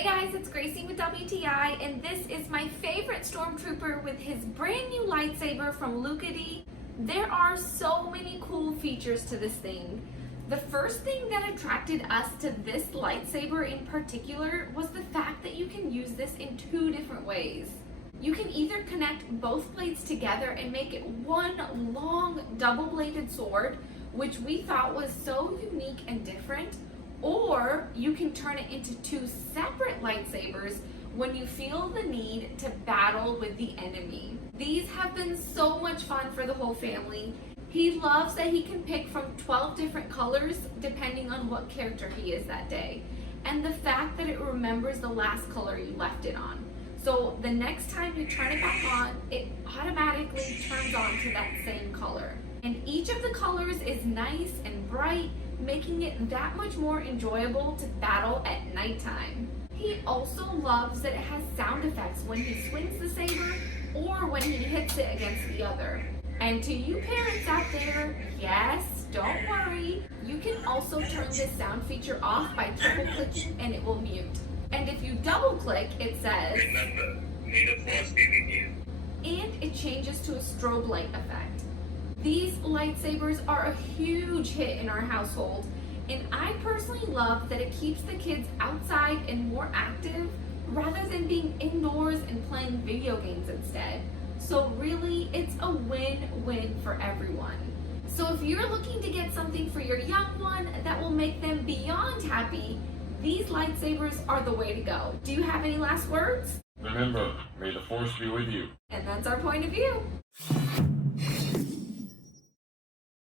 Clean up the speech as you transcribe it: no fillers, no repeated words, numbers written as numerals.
Hey guys, it's Gracie with WTI, and this is my favorite Stormtrooper with his brand new lightsaber from Lukidy. There are so many cool features to this thing. The first thing that attracted us to this lightsaber in particular was the fact that you can use this in two different ways. You can either connect both blades together and make it one long double-bladed sword, which we thought was so unique and different, or you can turn it into two separate lightsabers when you feel the need to battle with the enemy. These have been so much fun for the whole family. He loves that he can pick from 12 different colors depending on what character he is that day, and the fact that it remembers the last color you left it on. So the next time you turn it back on, it automatically turns on to that same color. And each of the colors is nice and bright, making it that much more enjoyable to battle at nighttime. He also loves that it has sound effects when he swings the saber or when he hits it against the other. And to you parents out there, yes, don't worry, you can also turn this sound feature off by triple clicking and it will mute. And if you double click, it says, "Remember, may the force be with you." And it changes to a strobe light effect. These lightsabers are a huge hit in our household, and I personally love that it keeps the kids outside and more active rather than being indoors and playing video games instead. So really, it's a win-win for everyone. So if you're looking to get something for your young one that will make them beyond happy, these lightsabers are the way to go. Do you have any last words? Remember, may the force be with you. And that's our point of view.